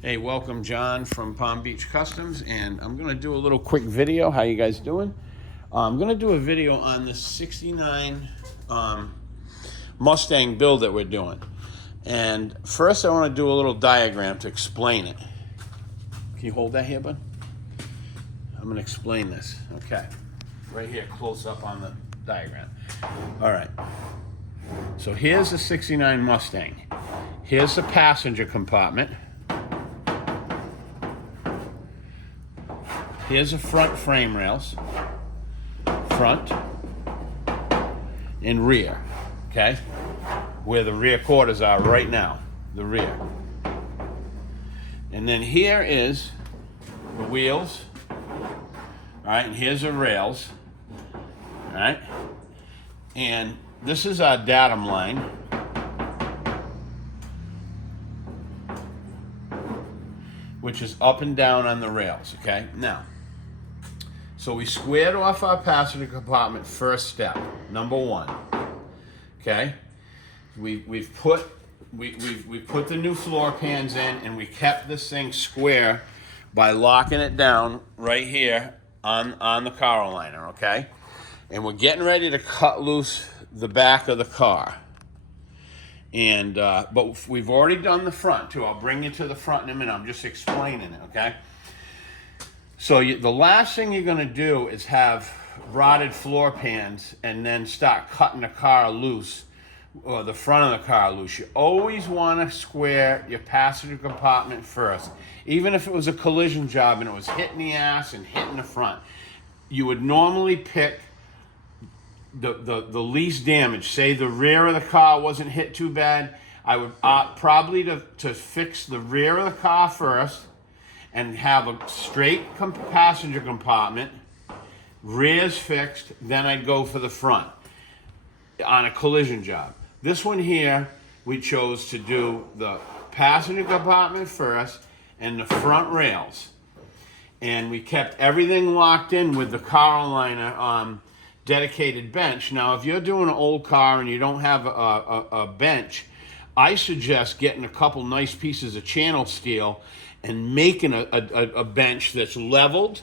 Hey, welcome John from Palm Beach Customs, and I'm going to do a little quick video. How you guys doing? I'm going to do a video on this 69 Mustang build that we're doing. And first I want to do a little diagram to explain it. Can you hold that here, bud? I'm going to explain this. Okay. Right here, close up on the diagram. All right. So here's the 69 Mustang. Here's the passenger compartment. Here's the front frame rails, front and rear, okay? Where the rear quarters are right now, the rear. And then here is the wheels, all right, and here's the rails, all right? And this is our datum line. Which is up and down on the rails, okay? Now, so we squared off our passenger compartment first step, number one, okay? We've put the new floor pans in, and we kept this thing square by locking it down right here on the car liner, okay? And we're getting ready to cut loose the back of the car. And but we've already done the front too. I'll bring you to the front in a minute. I'm just explaining it, okay? So the last thing you're going to do is have rotted floor pans and then start cutting the car loose, or the front of the car loose. You always want to square your passenger compartment first. Even if it was a collision job and it was hitting the ass and hitting the front, you would normally pick the least damage. Say the rear of the car wasn't hit too bad, I would probably to fix the rear of the car first and have a straight passenger compartment, rear's fixed, then I'd go for the front on a collision job. This one here, we chose to do the passenger compartment first and the front rails, and we kept everything locked in with the car liner dedicated bench. Now, if you're doing an old car and you don't have a bench, I suggest getting a couple nice pieces of channel steel and making a bench that's leveled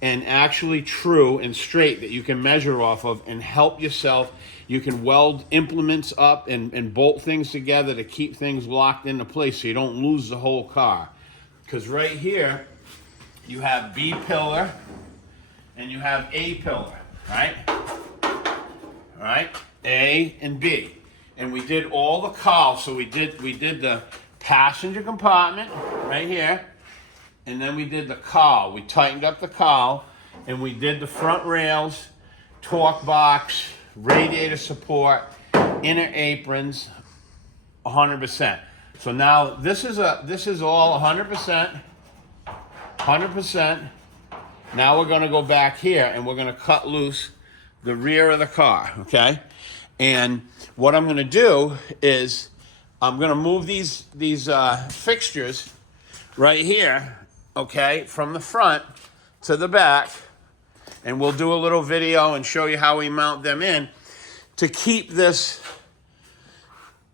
and actually true and straight that you can measure off of and help yourself. You can weld implements up and bolt things together to keep things locked into place so you don't lose the whole car. Because right here, you have B pillar and you have A pillar. Right? All right, A and B. And we did all the cowl. So we did the passenger compartment right here, and then we did the cowl. We tightened up the cowl, and we did the front rails, torque box, radiator support, inner aprons, 100%. So now this is all 100%, 100%. Now we're going to go back here and we're going to cut loose the rear of the car, okay? And what I'm going to do is I'm going to move these fixtures right here, okay, from the front to the back, and we'll do a little video and show you how we mount them in to keep this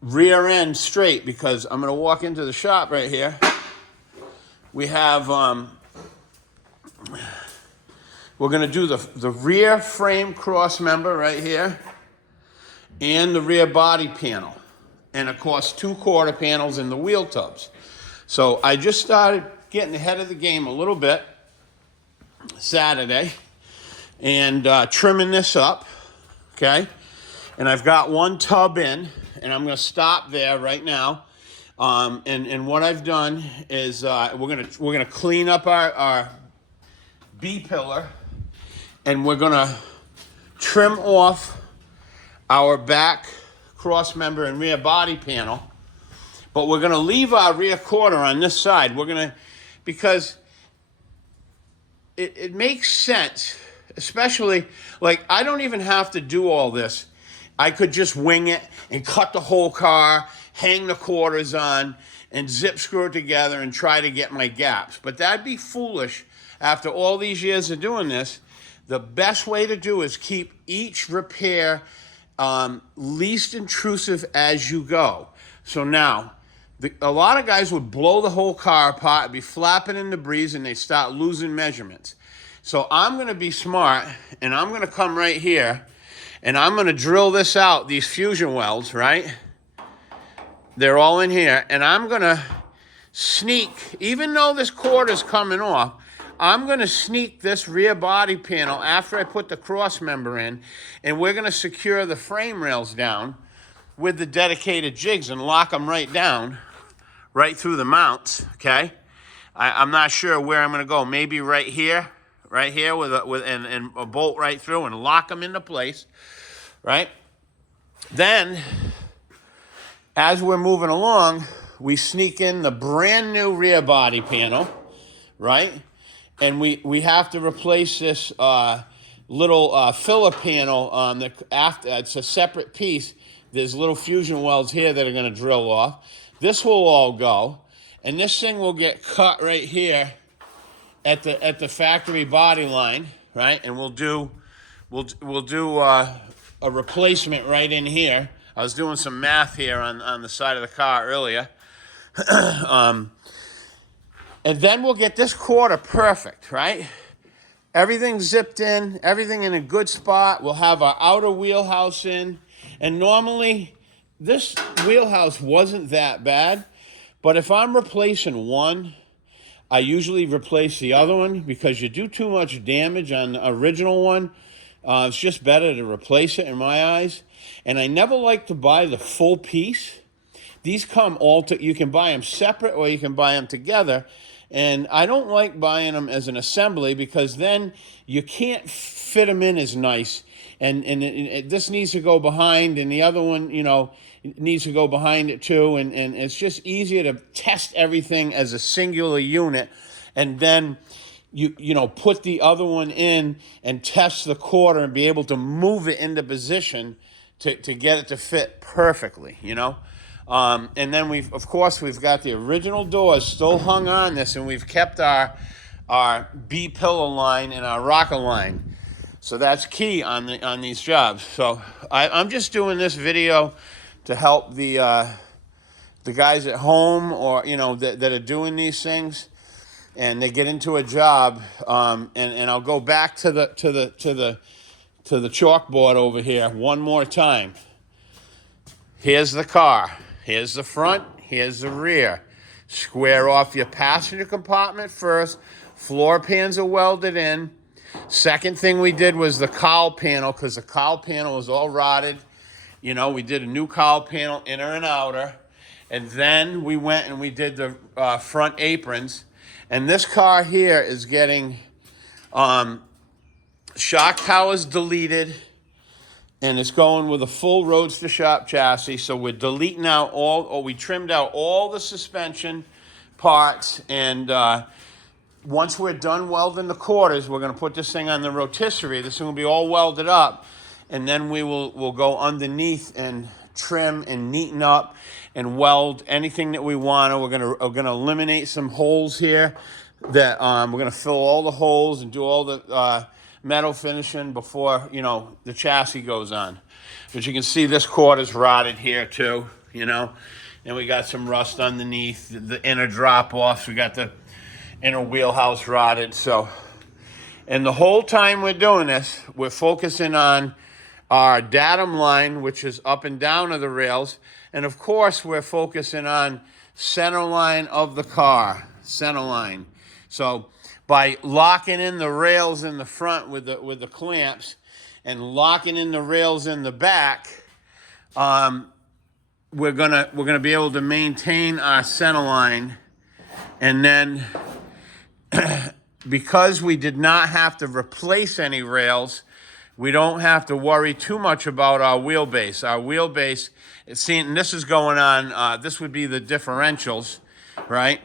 rear end straight, because I'm going to walk into the shop right here. We have we're going to do the rear frame cross member right here and the rear body panel. And of course, 2 quarter panels in the wheel tubs. So I just started getting ahead of the game a little bit Saturday and trimming this up, okay? And I've got one tub in, and I'm going to stop there right now. And what I've done is we're gonna clean up our B pillar. And we're going to trim off our back cross member and rear body panel. But we're going to leave our rear quarter on this side. We're going to, because it makes sense, especially, like, I don't even have to do all this. I could just wing it and cut the whole car, hang the quarters on, and zip screw it together and try to get my gaps. But that'd be foolish after all these years of doing this. The best way to do is keep each repair least intrusive as you go. So now, A lot of guys would blow the whole car apart, be flapping in the breeze, and they start losing measurements. So I'm going to be smart, and I'm going to come right here, and I'm going to drill this out, these fusion welds, right? They're all in here, and I'm going to sneak, even though this cord is coming off, I'm going to sneak this rear body panel after I put the cross member in, and we're going to secure the frame rails down with the dedicated jigs and lock them right down, right through the mounts, okay? I'm not sure where I'm going to go. Maybe right here with a bolt right through and lock them into place, right? Then, as we're moving along, we sneak in the brand new rear body panel, right? And we have to replace this little filler panel it's a separate piece. There's little fusion welds here that are going to drill off. This will all go, and this thing will get cut right here at the factory body line, right? And we'll do a replacement right in here. I was doing some math here on the side of the car earlier. And then we'll get this quarter perfect, right? Everything zipped in, everything in a good spot. We'll have our outer wheelhouse in. And normally, this wheelhouse wasn't that bad. But if I'm replacing one, I usually replace the other one because you do too much damage on the original one. It's just better to replace it in my eyes. And I never like to buy the full piece. These come you can buy them separate or you can buy them together. And I don't like buying them as an assembly because then you can't fit them in as nice. And this needs to go behind, and the other one, needs to go behind it too. And it's just easier to test everything as a singular unit, and then you put the other one in and test the quarter and be able to move it into position to get it to fit perfectly, And then we've got the original doors still hung on this, and we've kept our B-pillar line and our rocker line. So that's key on these jobs. So I'm just doing this video to help the guys at home or that are doing these things, and they get into a job. And I'll go back to the chalkboard over here one more time. Here's the car. Here's the front, here's the rear. Square off your passenger compartment first. Floor pans are welded in. Second thing we did was the cowl panel, because the cowl panel was all rotted. We did a new cowl panel, inner and outer. And then we went and we did the front aprons. And this car here is getting shock towers deleted. And it's going with a full Roadstershop chassis. So we're deleting out we trimmed out all the suspension parts. And once we're done welding the quarters, we're going to put this thing on the rotisserie. This thing will be all welded up. And then we'll go underneath and trim and neaten up and weld anything that we want. We're going to eliminate some holes here that we're going to fill all the holes and do all the metal finishing before the chassis goes on. But you can see this quarter's rotted here too, and we got some rust underneath the inner drop offs. We got the inner wheelhouse rotted. So, and the whole time we're doing this, we're focusing on our datum line, which is up and down of the rails, and of course we're focusing on center line of the car, center line. So by locking in the rails in the front with the clamps and locking in the rails in the back, we're gonna be able to maintain our center line. And then because we did not have to replace any rails, we don't have to worry too much about our wheelbase. Our wheelbase, and this is going on, this would be the differentials, right?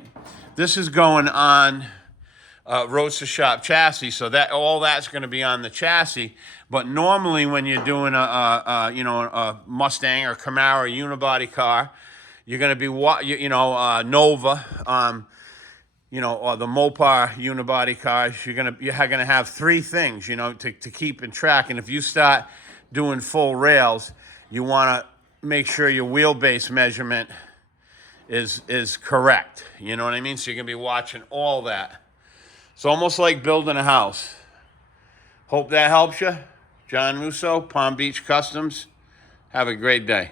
This is going on Roadstershop Chassis, so that all that's going to be on the chassis. But normally, when you're doing a Mustang or Camaro unibody car, you're going to be Nova, or the Mopar unibody cars. You're gonna have three things, to keep in track. And if you start doing full rails, you want to make sure your wheelbase measurement is correct. You know what I mean? So you're gonna be watching all that. It's almost like building a house. Hope that helps you. John Russo, Palm Beach Customs. Have a great day.